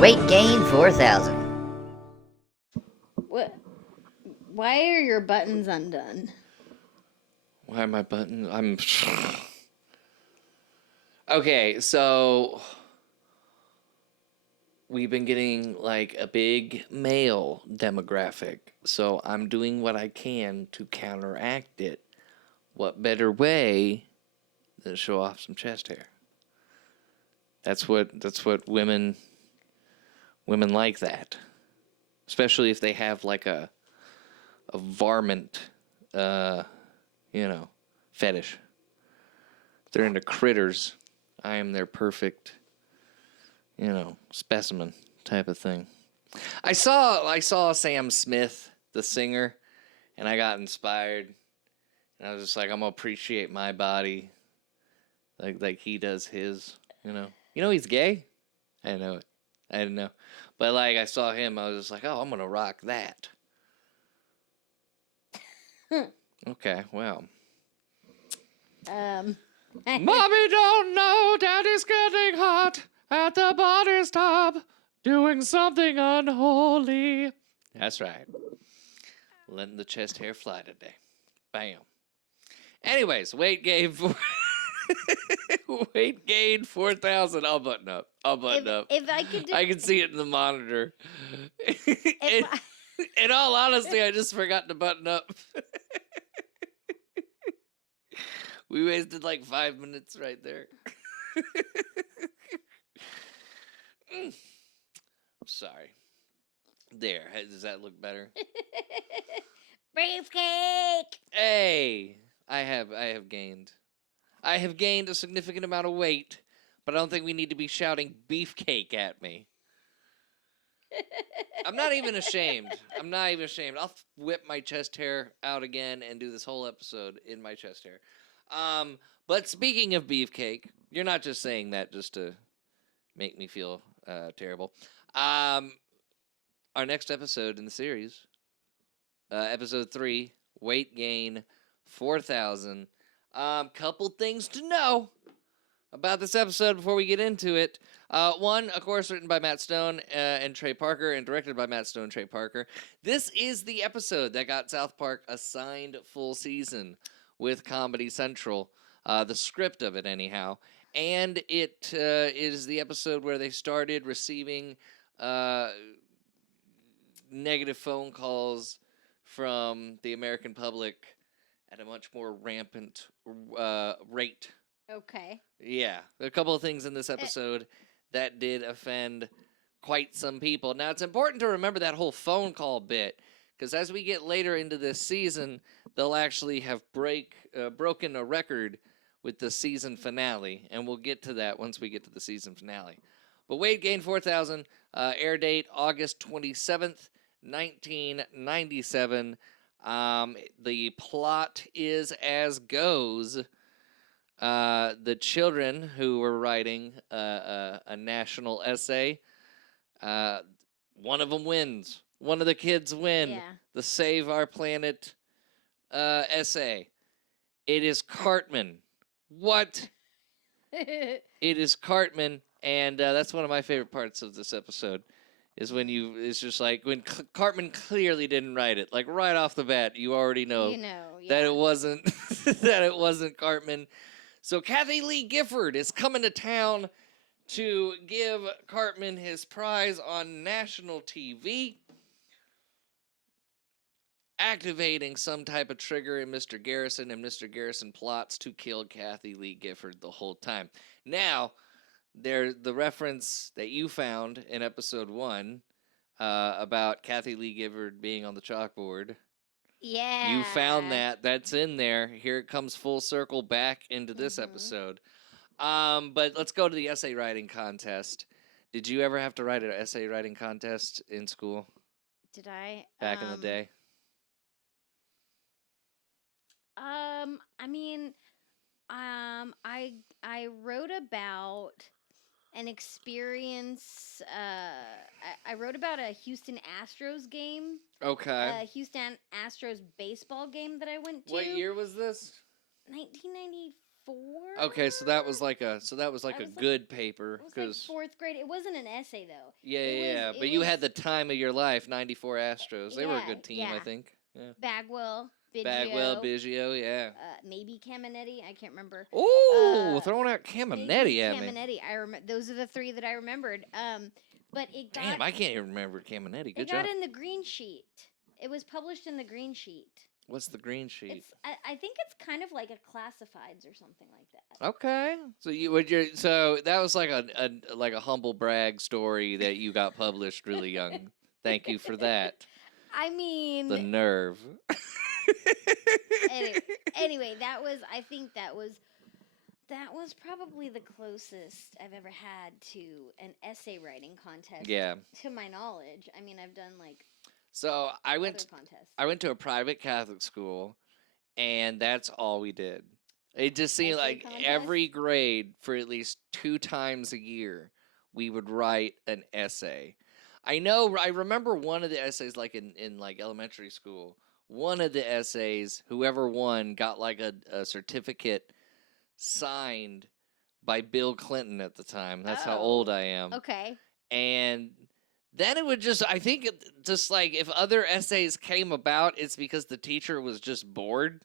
Weight gain 4,000. What? Why are your buttons undone? Why am I button? I'm. Okay, so we've been getting like a big male demographic, so I'm doing what I can to counteract it. What better way than to show off some chest hair? That's what women like that, especially if they have like a varmint, fetish. If they're into critters, I am their perfect, specimen type of thing. I saw Sam Smith, the singer, and I got inspired. And I was just like, I'm gonna appreciate my body, like he does his. He's gay. I didn't know it. I didn't know, but like I saw him, I was just like, oh, I'm gonna rock that. Okay, well. Mommy don't know Daddy's getting hot at the body stop, doing something unholy. That's right. Letting the chest hair fly today. Bam. Anyways, weight gain 4,000. I'll button up. If I could, I can see it in the monitor. In all honesty, I just forgot to button up. We wasted like 5 minutes right there. Sorry. There. Does that look better? beefcake. Hey, I have gained. I have gained a significant amount of weight, but I don't think we need to be shouting beefcake at me. I'm not even ashamed. I'll whip my chest hair out again and do this whole episode in my chest hair. But speaking of beefcake, you're not just saying that just to make me feel terrible. Our next episode in the series, episode 3, weight gain 4,000. Couple things to know about this episode before we get into it. One, of course, written by Matt Stone and Trey Parker and directed by Matt Stone and Trey Parker. This is the episode that got South Park assigned full season with Comedy Central, the script of it anyhow. And it is the episode where they started receiving negative phone calls from the American public at a much more rampant rate. Okay. Yeah, there are a couple of things in this episode that did offend quite some people. Now, it's important to remember that whole phone call bit, because as we get later into this season, they'll actually have broken a record with the season finale, and we'll get to that once we get to the season finale. But weight gain 4,000, air date August 27th, 1997. The plot is as goes. The children who were writing a national essay, one of them wins. One of the kids win the Save Our Planet essay. It is Cartman. What? It is Cartman, and that's one of my favorite parts of this episode. Is when it's just like when Cartman clearly didn't write it, like right off the bat, you already know, that it wasn't that it wasn't Cartman. So Kathy Lee Gifford is coming to town to give Cartman his prize on national TV, activating some type of trigger in Mr. Garrison, and Mr. Garrison plots to kill Kathy Lee Gifford the whole time. Now, the reference that you found in episode 1 about Kathy Lee Gifford being on the chalkboard. Yeah. You found that. That's in there. Here it comes full circle back into this episode. But let's go to the essay writing contest. Did you ever have to write an essay writing contest in school? Did I? Back in the day? I mean, I wrote about an experience. I wrote about a Houston Astros game. Okay. A Houston Astros baseball game that I went to. What year was this? 1994. Okay, so that was like a I was like good paper it was like because 4th grade. It wasn't an essay though. yeah, It yeah, was yeah. it But you was had the time of your life, 94 Astros. They were a yeah, good team, I yeah. think. Yeah. Bagwell, Bagwell, Biggio, Biggio, yeah. maybe Caminetti. I can't remember. Ooh, Uh, throwing out maybe Caminetti at me. Caminetti. I remember those are the 3 that I remembered. But Damn, I can't even remember Caminetti. it Good got job. in the green sheet. It was published in the green sheet. What's the green sheet? I think it's kind of like a classifieds or something like that. Okay, so that was like a humble brag story that you got published really young. Thank you for that. I The mean, nerve. anyway, anyway, I think that was probably the closest I've ever had to an essay writing contest Yeah. to my knowledge. I mean, I've done like So other contests. I went to a private Catholic school, and that's all we did. It just seemed Essay like contest? every grade for at least 2 times a year we would write an essay. I remember one of the essays like in like elementary school. One of the essays, whoever won got like a certificate signed by Bill Clinton at the time. That's how old Oh, I am. okay. And then it would just, I think, just like if other essays came about, it's because the teacher was just bored.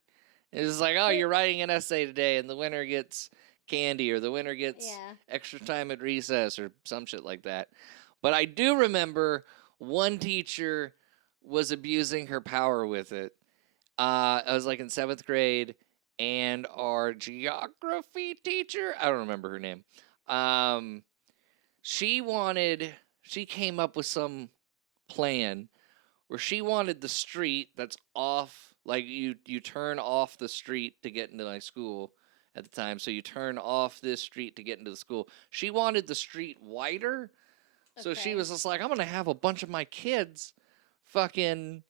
It was like, oh, But- you're writing an essay today, and the winner gets candy, or the winner gets Yeah. extra time at recess, or some shit like that. But I do remember one teacher was abusing her power with it. I was like in 7th grade, and our geography teacher, I don't remember her name. Um, she wanted, she came up with some plan where she wanted the street that's off, like you turn off the street to get into my school at the time. So you turn off this street to get into the school. She wanted the street wider. So she Okay. was just like, I'm gonna have a bunch of my kids fucking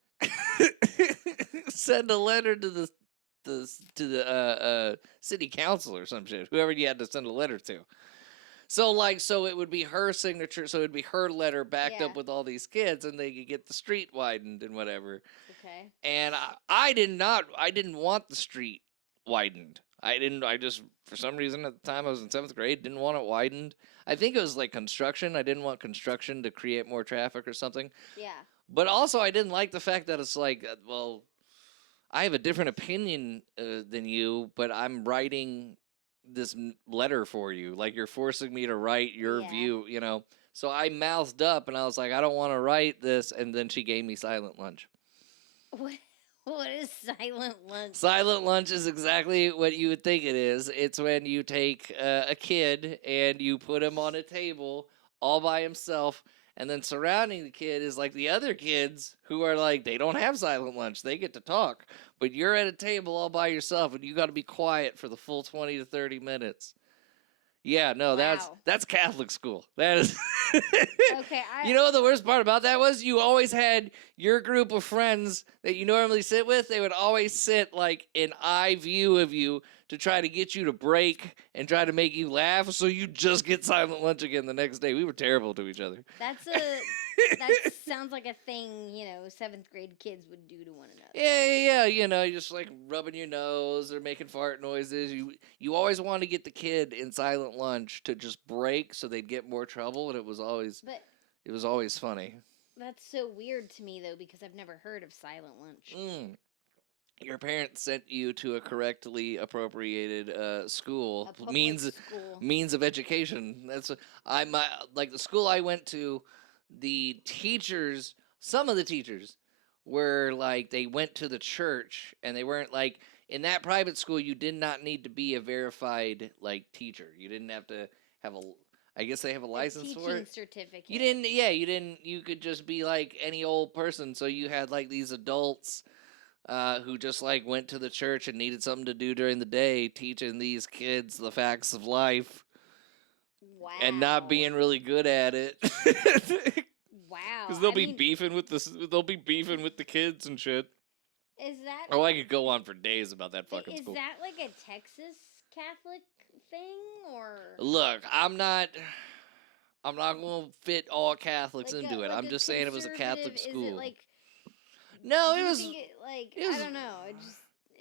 send a letter to the city council or some shit, whoever you had to send a letter to. So it would be her signature, so it would be her letter backed up Yeah. with all these kids, and they could get the street widened and whatever. Okay. And I didn't want the street widened. I just, for some reason at the time I was in 7th grade, didn't want it widened. I think it was like construction. I didn't want construction to create more traffic or something. Yeah. But also I didn't like the fact that it's like, well, I have a different opinion than you, but I'm writing this letter for you. Like, you're forcing me to write your Yeah. view. So I mouthed up and I was like, I don't want to write this. And then she gave me silent lunch. What is silent lunch? Silent lunch is exactly what you would think it is. It's when you take a kid and you put him on a table all by himself, and then surrounding the kid is like the other kids who are like, they don't have silent lunch. They get to talk. But you're at a table all by yourself, and you got to be quiet for the full 20 to 30 minutes. Yeah, no, Wow. that's Catholic school. That is. Okay, You know what the worst part about that was? You always had your group of friends that you normally sit with. They would always sit like in eye view of you to try to get you to break and try to make you laugh. So you just get silent lunch again the next day. We were terrible to each other. that sounds like a thing, 7th grade kids would do to one another. Yeah. You're just like rubbing your nose or making fart noises. You always want to get the kid in silent lunch to just break so they'd get more trouble, and it was always funny. That's so weird to me though, because I've never heard of silent lunch. Your parents sent you to a correctly appropriated school, A public means school. of education. Like the school I went to. Some of the teachers were like, they went to the church, and they weren't like, in that private school you did not need to be a verified like teacher. You didn't have to have I guess they have a license for it. Certificate. You didn't. You could just be like any old person. So you had like these adults who just like went to the church and needed something to do during the day, teaching these kids the facts of life. Wow. And not being really good at it. Wow. Because they'll be beefing with the kids and shit. Is that? Oh, I could go on for days about that fucking school. Is that like a Texas Catholic thing, or? Look, I'm not gonna fit all Catholics Like into it. like I'm just saying it was a Catholic conservative- school. Is it like? No, do it you was. think it, like it was- I don't know.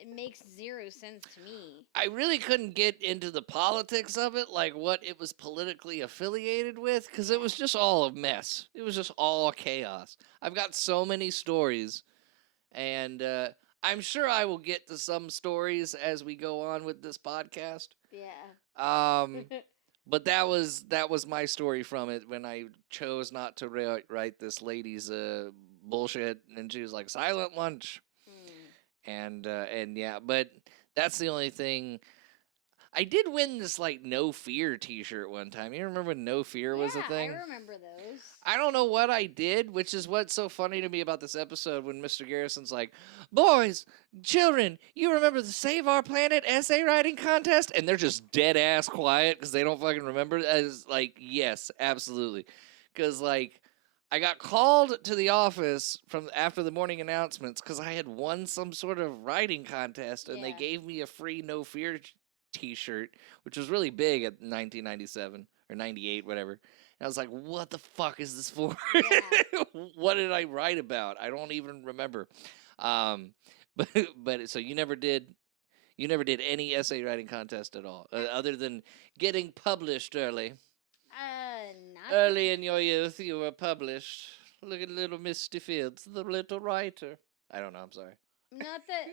it makes zero sense to me. I really couldn't get into the politics of it, like what it was politically affiliated with, because it was just all a mess. It was just all chaos. I've got so many stories, and I'm sure I will get to some stories as we go on with this podcast. Yeah. Um, but that was my story from it when I chose not to write this lady's bullshit, and she was like silent lunch, and yeah, but that's the only thing. I did win this like no fear T-shirt one time. You remember when no fear was a Yeah, I thing? remember those. I don't know what I did, which is what's so funny to me about this episode when Mr. Garrison's like, "Boys, children, you remember the Save Our Planet essay writing contest?" And they're just dead ass quiet because they don't fucking remember. As like, yes, absolutely, because like I got called to the office from after the morning announcements because I had won some sort of writing contest, and they Yeah. gave me a free No Fear T-shirt, which was really big at 1997 or 98, whatever. And I was like, "What the fuck is this for? Yeah. What did I write about? I don't even remember." Um, but so you never did any essay writing contest at all, other than getting published early. Not Early in your youth, you were published. Look at little Misty Fields, the little writer. I don't know. I'm sorry. not that.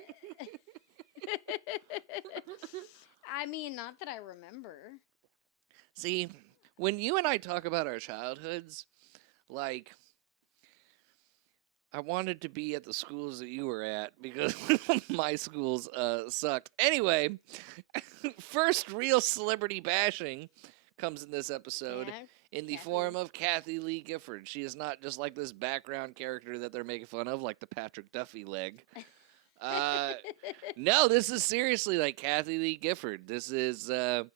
I mean, not that I remember. See, when you and I talk about our childhoods, like I wanted to be at the schools that you were at because my schools sucked. Anyway, first real celebrity bashing comes in this episode Yeah, in the Kathy. form of Kathy Lee Gifford. She is not just like this background character that they're making fun of, like the Patrick Duffy leg. No, this is seriously like Kathy Lee Gifford. This is, and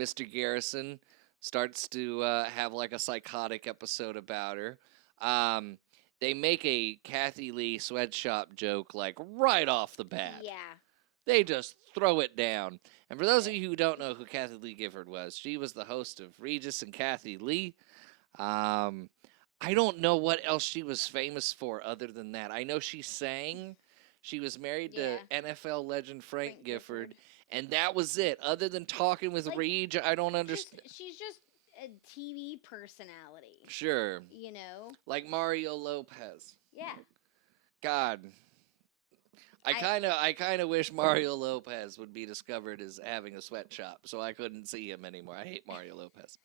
Mr. Garrison starts to have like a psychotic episode about her. They make a Kathy Lee sweatshop joke like right off the bat. Yeah. They just throw it down. And for those of you who don't know who Kathy Lee Gifford was, she was the host of Regis and Kathy Lee. I don't know what else she was famous for other than that. I know she sang. She was married to NFL legend Frank Gifford, and that was it. Other than talking with Like, Reg, I don't understand. She's just a TV personality. Sure, You know? like Mario Lopez. Yeah. God, I kind of wish Mario Lopez would be discovered as having a sweatshop, so I couldn't see him anymore. I hate Mario Lopez.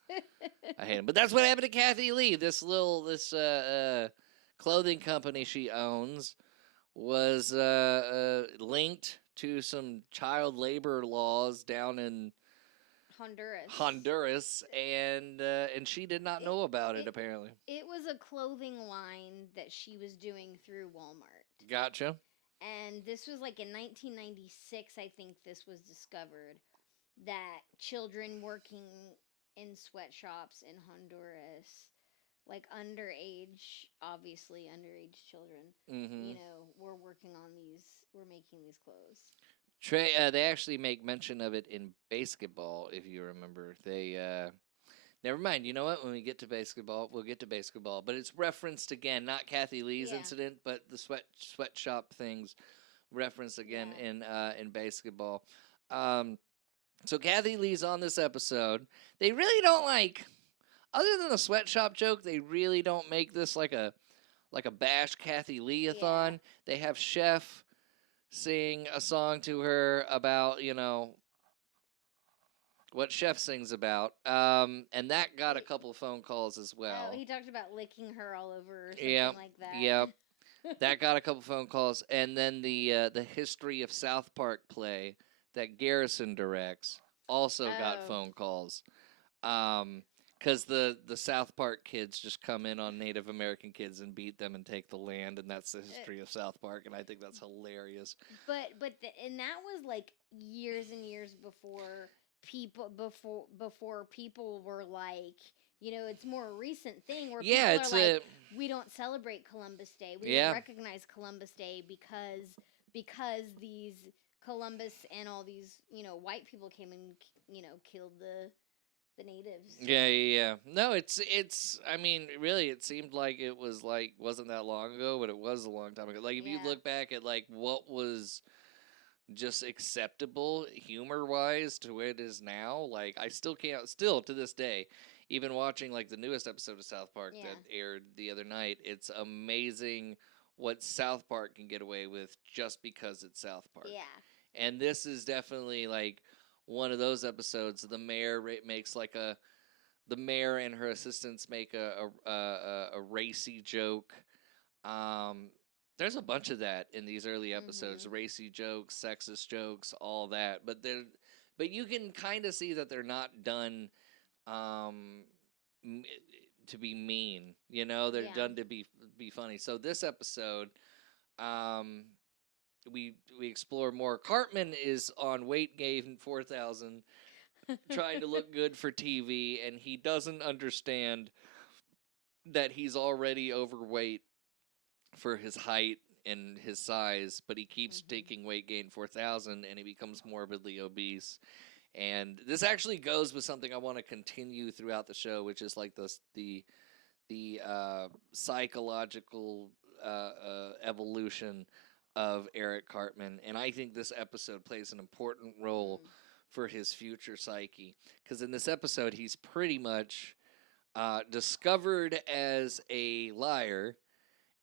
I hate him. But that's what happened to Kathy Lee. This clothing company she owns was linked to some child labor laws down in Honduras, and she did not know about it apparently. It was a clothing line that she was doing through Walmart. Gotcha. And this was like in 1996, I think this was discovered, that children working in sweatshops in Honduras, like underage, obviously underage children, Mm-hmm. were making these clothes. They actually make mention of it in basketball, if you remember. They never mind. You know what? When we get to basketball, we'll get to basketball. But it's referenced again, not Kathy Lee's incident, but the sweatshop things referenced again in basketball. So Kathy Lee's on this episode. They really don't like, other than the sweatshop joke, they really don't make this like a bash Kathy Lee-a-thon. Yeah. They have Chef sing a song to her about, what Chef sings about. And that got a couple of phone calls as well. Oh, he talked about licking her all over or something like that. Yep. That got a couple phone calls. And then the History of South Park play that Garrison directs also got phone calls. Because the South Park kids just come in on Native American kids and beat them and take the land, and that's the history of South Park, and I think that's hilarious. And that was like years and years before people were like, it's more a recent thing where people are like, we don't celebrate Columbus Day. We don't recognize Columbus Day because these Columbus and all these, white people came and, killed the natives. Yeah. No, it's. I mean, really, it seemed like it was wasn't that long ago, but it was a long time ago. Like if you look back at what was just acceptable humor wise to where it is now. Like I still can't, still to this day, even watching like the newest episode of South Park that aired the other night, it's amazing what South Park can get away with just because it's South Park. Yeah. And this is definitely like one of those episodes. The mayor makes like the mayor and her assistants make a racy joke. There's a bunch of that in these early episodes, racy jokes, sexist jokes, all that. But you can kind of see that they're not done to be mean. You know, they're done to be funny. So this episode, we explore more. Cartman is on weight gain 4,000, trying to look good for TV, and he doesn't understand that he's already overweight for his height and his size, but he keeps taking weight gain 4,000 and he becomes morbidly obese. And this actually goes with something I want to continue throughout the show, which is like the psychological evolution of Eric Cartman. And I think this episode plays an important role for his future psyche, because in this episode he's pretty much discovered as a liar,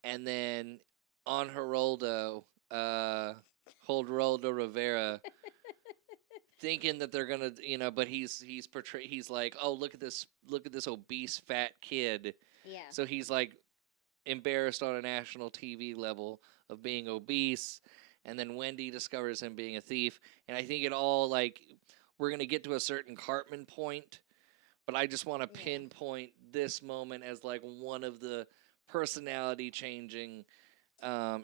and then on Geraldo, Geraldo Rivera, thinking that they're gonna, but he's portrayed. He's like, oh, look at this obese fat kid. Yeah. So he's like embarrassed on a national TV level of being obese, and then Wendy discovers him being a thief, and I think it all like we're gonna get to a certain Cartman point, but I just want to pinpoint this moment as like one of the personality changing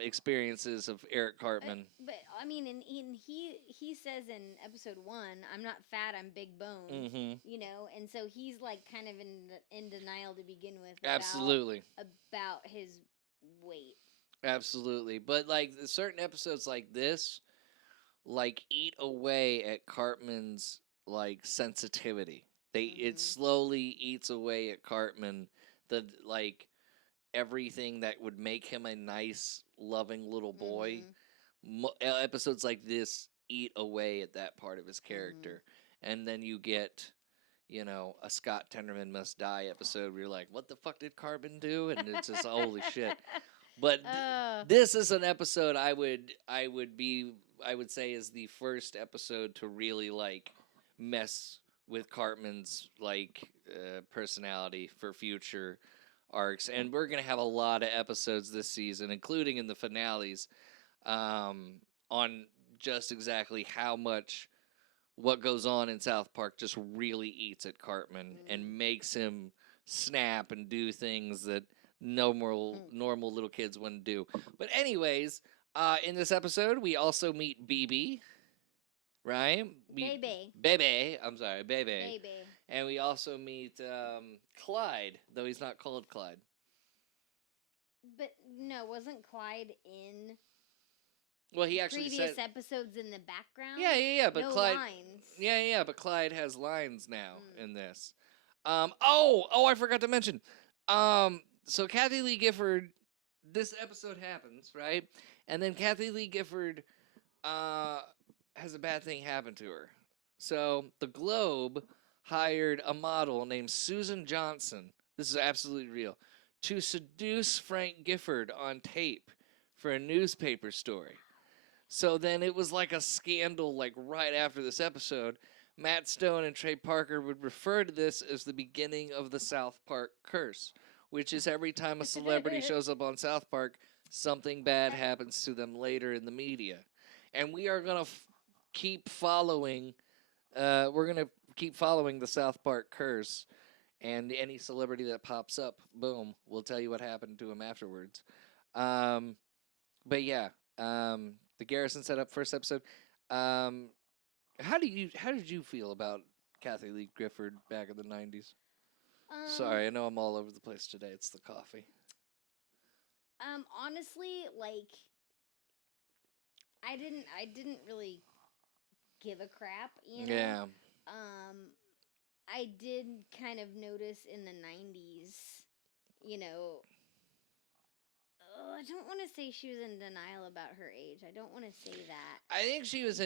experiences of Eric Cartman. But I mean, and he says in episode 1, "I'm not fat, I'm big boned." You know, and so he's like kind of in denial to begin with. Absolutely. About his weight. Absolutely, but like certain episodes like this, like eat away at Cartman's like sensitivity. It slowly eats away at Cartman, the like everything that would make him a nice, loving little boy. Episodes like this eat away at that part of his character, and then you get, a Scott Tenderman Must Die episode where you're like, what the fuck did Cartman do? And it's just holy shit. But this is an episode I would say is the first episode to really like mess with Cartman's like personality for future arcs, and we're gonna have a lot of episodes this season, including in the finales, on just exactly how much what goes on in South Park just really eats at Cartman and makes him snap and do things that normal little kids wouldn't do. But anyways, in this episode, we also meet BB, right? Bebe. I'm sorry, Bebe. And we also meet Clyde, though he's not called Clyde. But no, wasn't Clyde in? Well, he actually previous episodes in the background. Yeah. But no Clyde, lines. Yeah. But Clyde has lines now in this. I forgot to mention. So Kathy Lee Gifford, this episode happens, right? And then Kathy Lee Gifford has a bad thing happen to her. So the Globe hired a model named Susan Johnson. This is absolutely real. To seduce Frank Gifford on tape for a newspaper story. So then it was like a scandal, like right after this episode. Matt Stone and Trey Parker would refer to this as the beginning of the South Park curse, which is every time a celebrity shows up on South Park, something bad happens to them later in the media. And we are going to keep following, the South Park curse, and any celebrity that pops up, boom, we'll tell you what happened to him afterwards. But yeah, the Garrison setup first episode. How did you feel about Kathy Lee Gifford back in the 90s? Sorry, I know I'm all over the place today. It's the coffee. Honestly, like I didn't really give a crap, Yeah. I did kind of notice in the 90s, I don't want to say she was in denial about her age. I don't want to say that. I think she was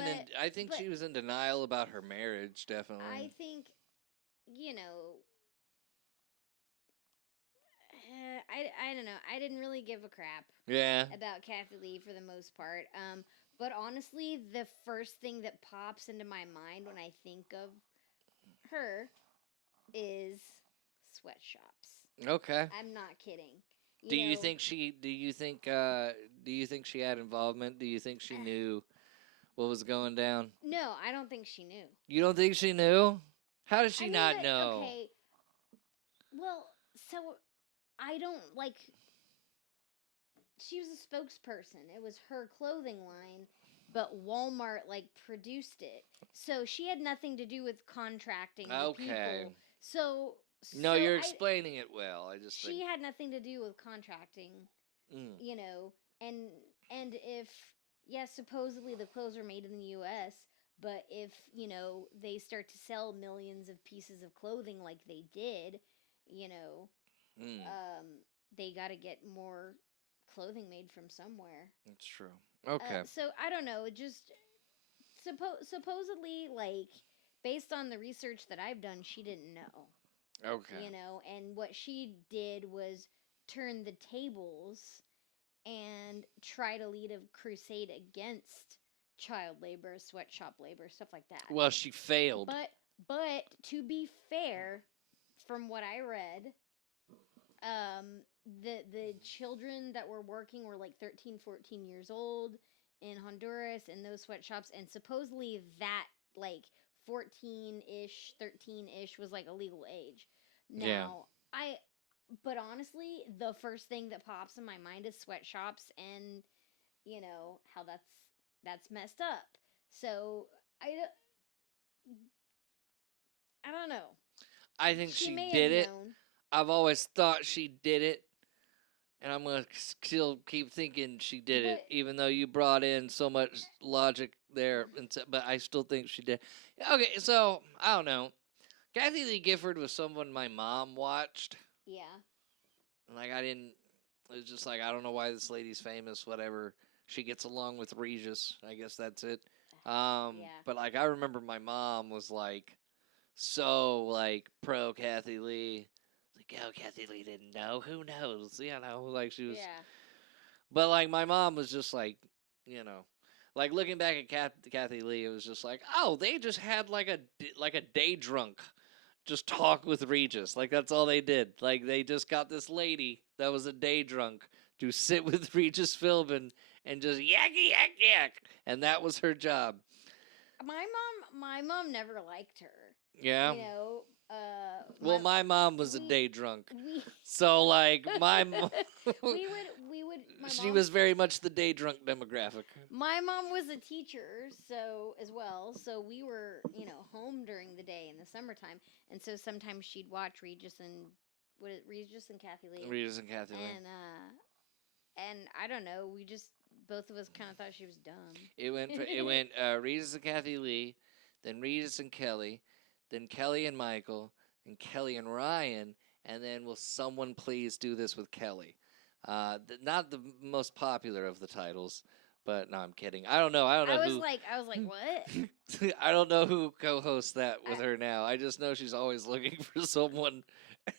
she was in denial about her marriage, definitely. I think, I don't know. I didn't really give a crap. Yeah. About Kathy Lee for the most part. But honestly, the first thing that pops into my mind when I think of her is sweatshops. Okay. I'm not kidding. Do you think she had involvement? Do you think she knew what was going down? No, I don't think she knew. You don't think she knew? How did she not know? Okay. Well, so I don't like. She was a spokesperson. It was her clothing line, but Walmart produced it. So she had nothing to do with contracting the people. So no, you're explaining it well. She had nothing to do with contracting. And if supposedly the clothes are made in the U.S., but if they start to sell millions of pieces of clothing like they did, they got to get more clothing made from somewhere. That's true. Okay. So I don't know. Just supposedly, based on the research that I've done, she didn't know. Okay. And what she did was turn the tables and try to lead a crusade against child labor, sweatshop labor, stuff like that. Well, she failed. But to be fair, from what I read, the children that were working were 13, 14 years old in Honduras in those sweatshops, and supposedly that 14-ish, 13-ish was a legal age. Now, but honestly, the first thing that pops in my mind is sweatshops and how that's messed up. So I don't know. I think she did it. I've always thought she did it, and I'm gonna still keep thinking she did it, even though you brought in so much logic there. But I still think she did. Okay, so I don't know. Kathy Lee Gifford was someone my mom watched. Yeah. I didn't. It was just I don't know why this lady's famous. Whatever. She gets along with Regis. I guess that's it. Yeah. But I remember my mom was so pro Kathy Lee. Oh, Kathy Lee didn't know. Who knows? She was. Yeah. But my mom was just looking back at Kathy Lee, it was just oh, they just had a day drunk, just talk with Regis. That's all they did. They just got this lady that was a day drunk to sit with Regis Philbin and just yak yak yak, and that was her job. My mom never liked her. Yeah. Well, my mom was a day drunk, so my mom. She was very much the day drunk demographic. My mom was a teacher, so we were home during the day in the summertime, and so sometimes she'd watch Regis and Kathy Lee. Regis and Kathy Lee. And I don't know, we just both of us kind of thought she was dumb. It went Regis and Kathy Lee, then Regis and Kelly, then Kelly and Michael, and Kelly and Ryan, and then will someone please do this with Kelly? Not the most popular of the titles, but no, I'm kidding. I don't know. I was like, what? I don't know who co-hosts that with her now. I just know she's always looking for someone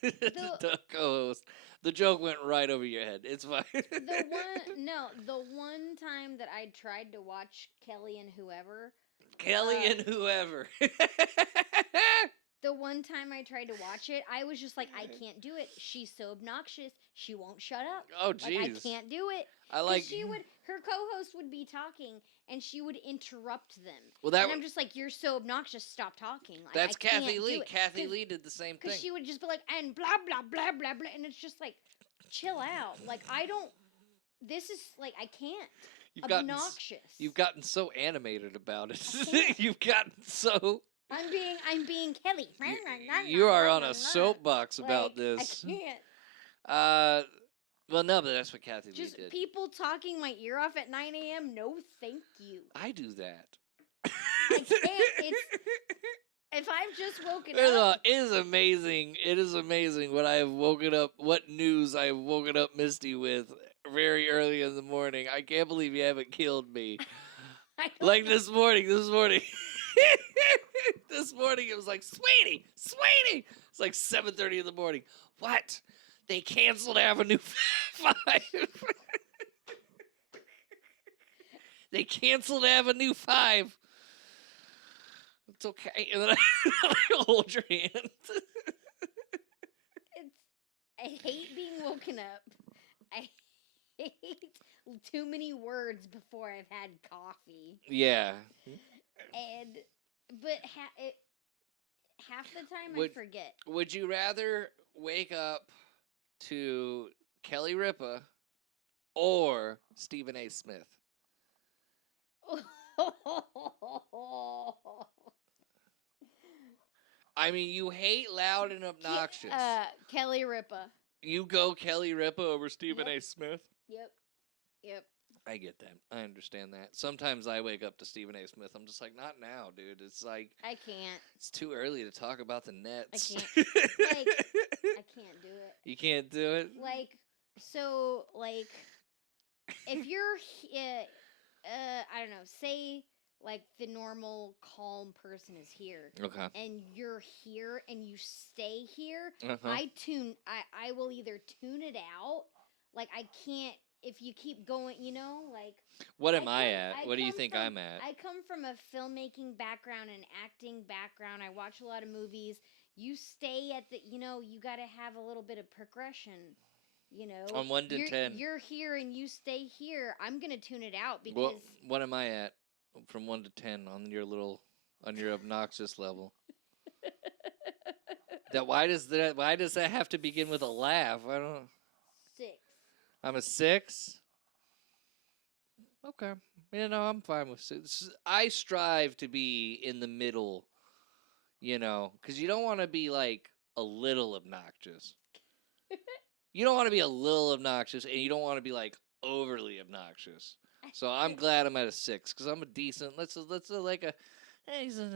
to co-host. The joke went right over your head. It's fine. The one time that I tried to watch Kelly and Whoever. The one time I tried to watch it, I was just I can't do it. She's so obnoxious. She won't shut up. Oh, jeez. I can't do it. Her co-host would be talking, and she would interrupt them. Well, and I'm just you're so obnoxious. Stop talking. That's Kathy Lee. Kathy Lee did the same thing. Because she would just be and blah, blah, blah, blah, blah. And it's just chill out. I don't, this is I can't. Obnoxious. You've gotten so animated about it. You've gotten so... I'm being Kelly. You are on a soapbox about this. I can't. Well, no, but that's what Kathy Lee did. Just people talking my ear off at 9 a.m. No, thank you. I do that. I can't. If I've just woken up. It is amazing. It is amazing what I have woken up, what news I have woken up Misty with very early in the morning. I can't believe you haven't killed me. Like this morning. This morning it was like, sweetie. It's like 7:30 in the morning. What? They canceled Avenue 5. They canceled Avenue 5. It's okay. And then I hold your hand. I hate being woken up. I hate too many words before I've had coffee. Yeah. But half the time I forget. Would you rather wake up to Kelly Ripa or Stephen A. Smith? I mean, you hate loud and obnoxious. Kelly Ripa. You go Kelly Ripa over Stephen A. Smith? Yep. I get that. I understand that. Sometimes I wake up to Stephen A. Smith. I'm just like, not now, dude. It's like I can't. It's too early to talk about the Nets. I can't. I can't do it. You can't do it? If you're, I don't know, say, the normal calm person is here. Okay. And you're here and you stay here, uh-huh. I will either tune it out, I can't, if you keep going, What am I at? What do you think I'm at? I come from a filmmaking background and acting background. I watch a lot of movies. You stay at you got to have a little bit of progression, On 1 to 10. You're here and you stay here. I'm going to tune it out because... What am I at from 1 to 10 on your obnoxious level? Why does that have to begin with a laugh? I don't... 6. I'm a 6? Okay. I'm fine with 6. I strive to be in the middle, because you don't want to be, a little obnoxious. You don't want to be a little obnoxious, and you don't want to be, overly obnoxious. So I'm glad I'm at a 6, because I'm a decent, he's a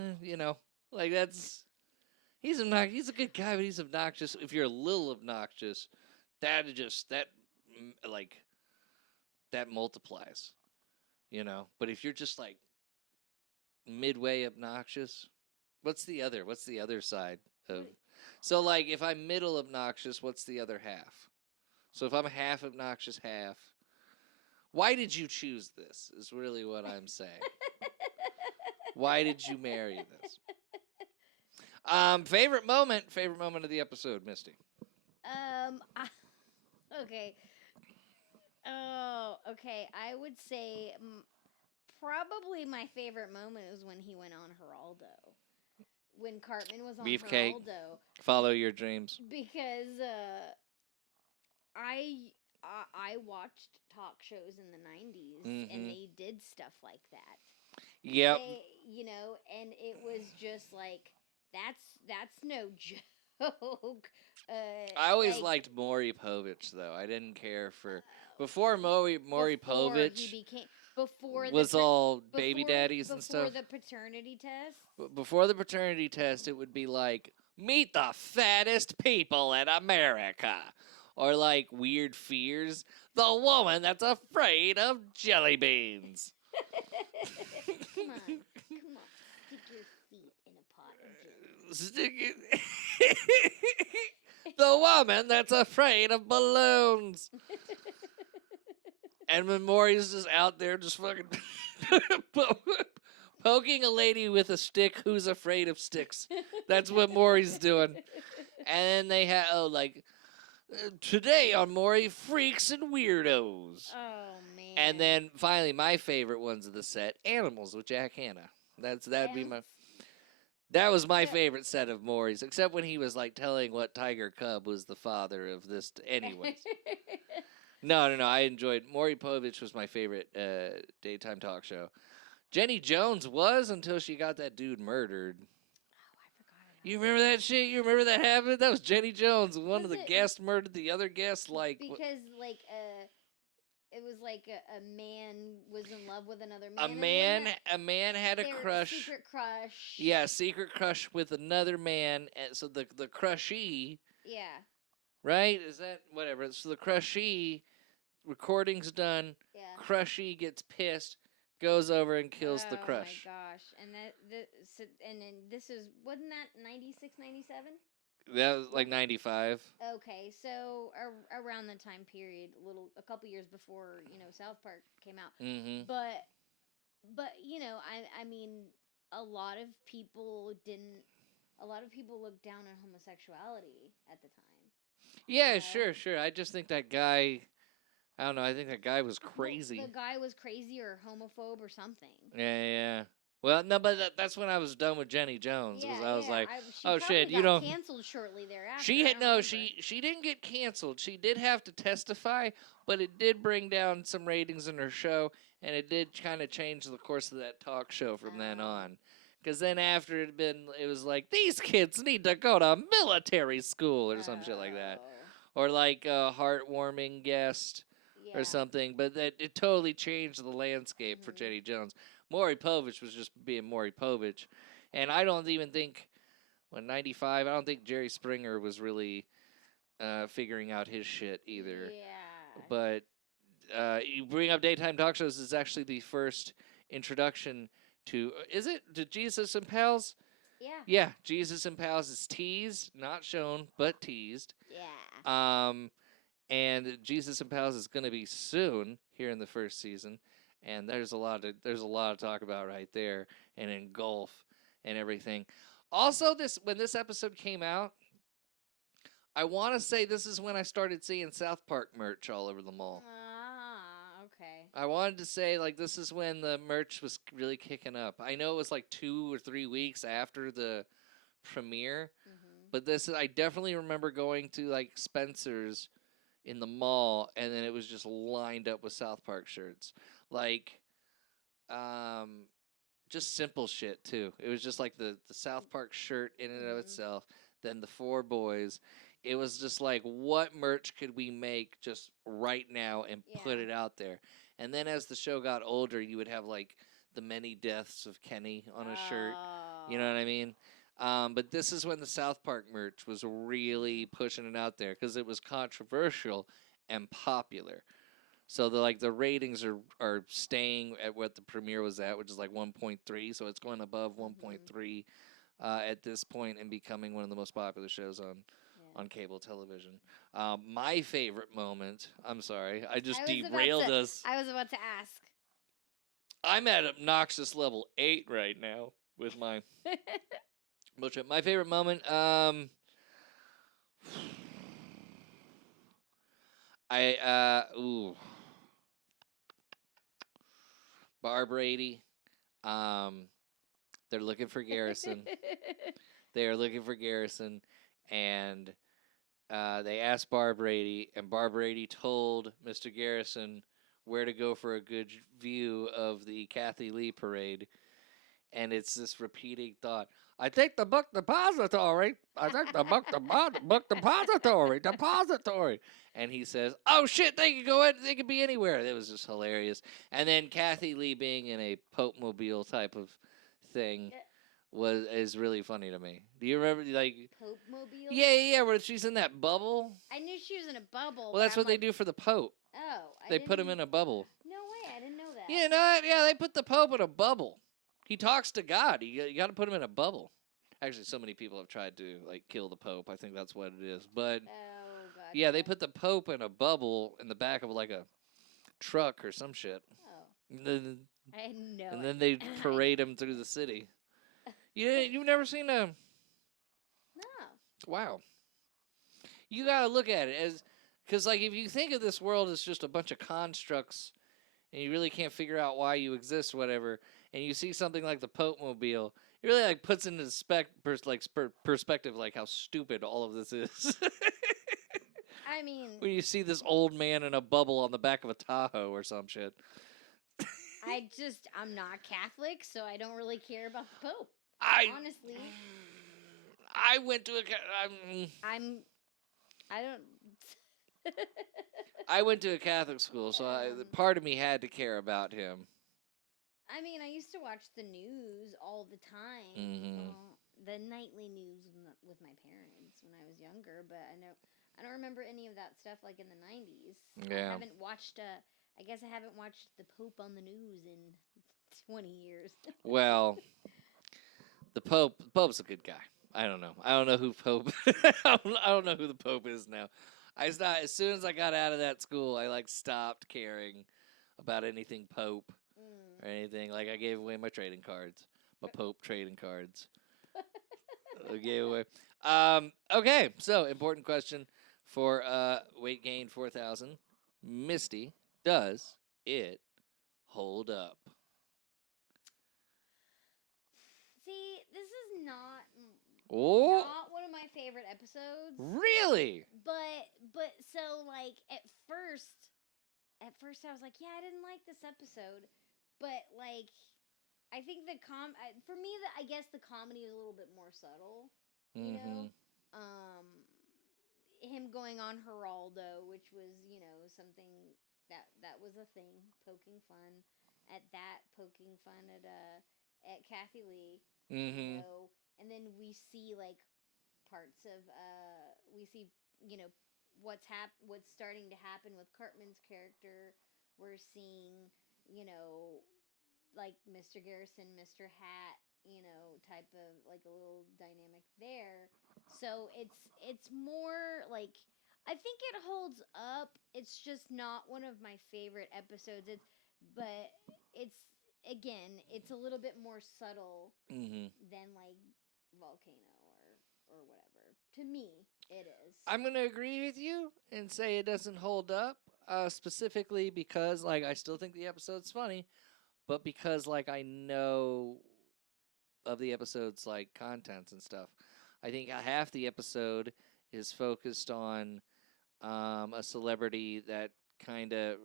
good guy, but he's obnoxious. If you're a little obnoxious, that multiplies, But if you're just midway obnoxious, what's the other side of? So if I'm middle obnoxious, what's the other half? So if I'm half obnoxious, half. Why did you choose this? Is really what I'm saying. Why did you marry this? Favorite moment of the episode, Misty. Okay. Oh, okay. I would say probably my favorite moment was when he went on Geraldo. When Cartman was on Beefcake. Geraldo. Follow your dreams. Because I watched talk shows in the 90s and they did stuff like that. Yep. And it was just that's no joke. I always liked Maury Povich, though. I didn't care for before Maury Povich was all baby daddies and stuff. Before the paternity test. Before the paternity test, it would be meet the fattest people in America, or Weird Fears, the woman that's afraid of jelly beans. Come on, stick your feet in a pot of jelly. Stick it. The woman that's afraid of balloons. And when Maury's just out there just fucking poking a lady with a stick who's afraid of sticks. That's what Maury's doing. And then they have, today on Maury, Freaks and Weirdos. Oh, man. And then finally, my favorite ones of the set, Animals with Jack Hanna. That was my favorite set of Maury's, except when he was telling what Tiger Cub was the father of this. Anyways. No. I enjoyed Maury Povich was my favorite daytime talk show. Jenny Jones was until she got that dude murdered. Oh, I forgot. You remember that shit? You remember that happened? That was Jenny Jones. One of the guests murdered the other guest. Because it was a man was in love with another man. A man had a crush. Secret crush. Yeah, secret crush with another man. And so the crushee. Yeah. Right? Is that whatever? So the crushee recording's done. Yeah. Crushy gets pissed, goes over and kills the Crush. Oh my gosh! And then this is wasn't that 96, 97? That was like 95. Okay, so around the time period, a couple years before South Park came out, Mm-hmm. but I mean, a lot of people didn't. A lot of people looked down on homosexuality at the time. Yeah, sure. I just think that guy. I don't know. I think that guy was crazy. The guy was crazy or homophobe or something. Yeah. Well, no, but that's when I was done with Jenny Jones. Yeah, I was like, oh shit, you got canceled shortly thereafter. She didn't get canceled. She did have to testify, but it did bring down some ratings in her show, and it did kind of change the course of that talk show from then on. Because then after it was like, these kids need to go to military school or some shit like that, or like a heartwarming guest. Or something, but it totally changed the landscape for Jenny Jones. Maury Povich was just being Maury Povich, and I don't even think, when 95, I don't think Jerry Springer was really figuring out his shit either. Yeah. But you bring up daytime talk shows is actually the first introduction to, to Jesus and Pals? Yeah. Yeah, Jesus and Pals is teased, not shown, but teased. Yeah. And Jesus and Pals is going to be soon here in the first season, and there's a lot to talk about right there, and in golf and everything. Also, when this episode came out, I want to say this is when I started seeing South Park merch all over the mall. Okay. I wanted to say like this is when the merch was really kicking up. I know it was like 2 or 3 weeks after the premiere, but I definitely remember going to like Spencer's in the mall, and then it was just lined up with South Park shirts. Like, just simple shit, too. It was just like the South Park shirt in and of itself, then the 4 boys. It was just like, what merch could we make just right now and put it out there? And then as the show got older, you would have like the many deaths of Kenny on a shirt. You know what I mean? But this is when the South Park merch was really pushing it out there because it was controversial and popular. So the ratings are staying at what the premiere was at, which is like 1.3. So it's going above 1.3 at this point and becoming one of the most popular shows on cable television. My favorite moment. I'm sorry, I just derailed us. I was about to ask. I'm at obnoxious level 8 right now with my. Bullshit. My favorite moment, Bar Brady, they're looking for Garrison. They are looking for Garrison, and they asked Bar Brady, and Bar Brady told Mr. Garrison where to go for a good view of the Kathy Lee parade, and it's this repeating thought. I think the book depository. I think the book depository. And he says, "Oh shit, they could go in. They could be anywhere." That was just hilarious. And then Kathy Lee being in a Pope Mobile type of thing is really funny to me. Do you remember like Pope Mobile? Yeah, where she's in that bubble. I knew she was in a bubble. Well, that's what they do for the Pope. Oh, they put him in a bubble. No way, I didn't know that. You know what? Yeah, they put the Pope in a bubble. He talks to God. You got to put him in a bubble. Actually, so many people have tried to like kill the Pope. I think that's what it is. But gotcha. Yeah, they put the Pope in a bubble in the back of like a truck or some shit. Oh. I know. And then they parade him through the city. You've never seen a? No. Wow. You got to look at it because like if you think of this world as just a bunch of constructs, and you really can't figure out why you exist, or whatever. And you see something like the Pope Mobile, it really like puts into perspective like how stupid all of this is. I mean, when you see this old man in a bubble on the back of a Tahoe or some shit. I'm not Catholic, so I don't really care about the Pope. Honestly, I went to I went to a Catholic school, so part of me had to care about him. I mean, I used to watch the news all the time. Mm-hmm. The nightly news with my parents when I was younger, but I don't remember any of that stuff like in the 90s. Yeah. I haven't watched I guess I haven't watched the Pope on the news in 20 years. Well, the Pope's a good guy. I don't know. I don't know who Pope. I don't know who the Pope is now. As soon as I got out of that school, I like stopped caring about anything Pope or anything. Like I gave away my trading cards, my Pope trading cards. I gave away. Okay, so important question for weight gain 4,000. Misty, does it hold up? See, this is not Oh, not one of my favorite episodes. really? But so like at first I was like, yeah, I didn't like this episode, but like I think for me I guess the comedy is a little bit more subtle, you know. Him going on Geraldo, which was, something that was a thing, poking fun at Kathy Lee, Mm-hmm. and then we see like parts of we see, what's starting to happen with Cartman's character. We're seeing, like Mr. Garrison, Mr. Hat, type of like a little dynamic there. So it's more like I think it holds up. It's just not one of my favorite episodes. But it's again, it's a little bit more subtle Mm-hmm. than like Volcano or whatever. To me, it is. I'm gonna agree with you and say it doesn't hold up. Specifically because like I still think the episode's funny, but because like I know of the episode's like contents and stuff. I think half the episode is focused on a celebrity that kind of,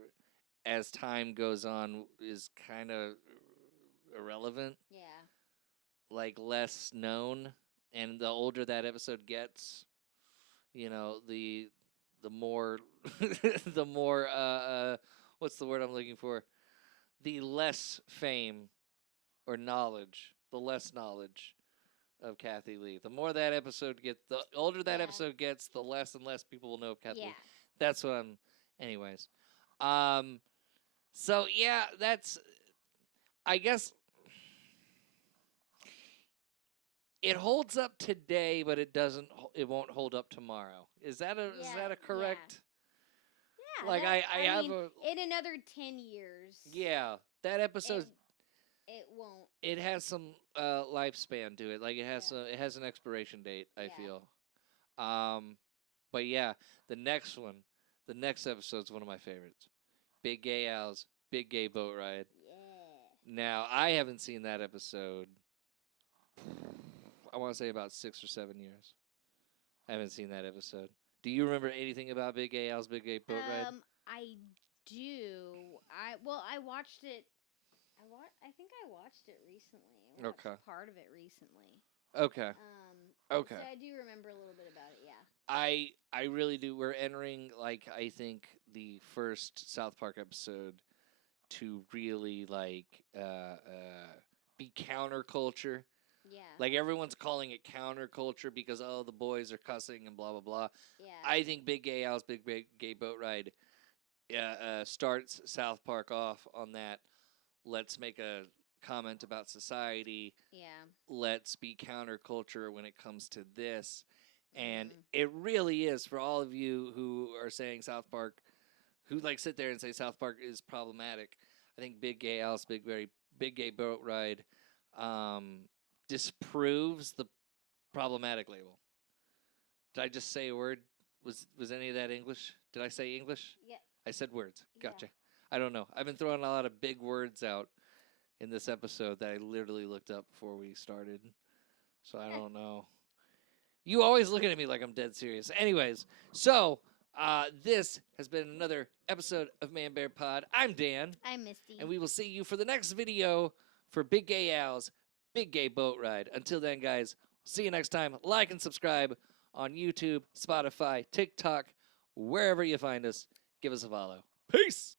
as time goes on, is kind of irrelevant, Yeah. like less known. And the older that episode gets, the more the more what's the word I'm looking for? The less fame or knowledge, the less knowledge of Kathy Lee. The more that episode gets, the older that Yeah. episode gets, the less and less people will know of Kathy Yeah. Lee. That's what I'm. Anyways, so yeah, that's. I guess it holds up today, but it doesn't. It won't hold up tomorrow. Is that a correct? Yeah. Like I have mean, a. in another 10 years. Yeah, that episode. It won't. It has some lifespan to it. Like it has Yeah. it has an expiration date. I Yeah. feel. But yeah, the next one, the next episode's one of my favorites. Big Gay Al's Big Gay Boat Ride. Yeah. Now I haven't seen that episode. I want to say about 6 or 7 years. I haven't seen that episode. Do you remember anything about Big Gay Al's Big Gay Boat Ride? I do. I watched it. I think I watched it recently. I watched part of it recently. Okay. Okay. So I do remember a little bit about it. Yeah. I really do. We're entering like I think the first South Park episode to really like be counterculture. Yeah. Like everyone's calling it counterculture because the boys are cussing and blah blah blah. Yeah. I think Big Gay Al's Big Gay Boat Ride starts South Park off on that. Let's make a comment about society. Yeah. Let's be counterculture when it comes to this. And it really is for all of you who are saying South Park, who like sit there and say South Park is problematic. I think Big Gay Al's Big Gay Boat Ride disproves the problematic label. Did I just say a word? Was any of that English? Did I say English? Yeah. I said words. Gotcha. Yeah. I don't know. I've been throwing a lot of big words out in this episode that I literally looked up before we started. So I don't know. You always looking at me like I'm dead serious. Anyways, so this has been another episode of ManBearPod. I'm Dan. I'm Misty. And we will see you for the next video for Big Gay Al's Big Gay Boat Ride. Until then, guys, see you next time. Like and subscribe on YouTube, Spotify, TikTok, wherever you find us. Give us a follow. Peace!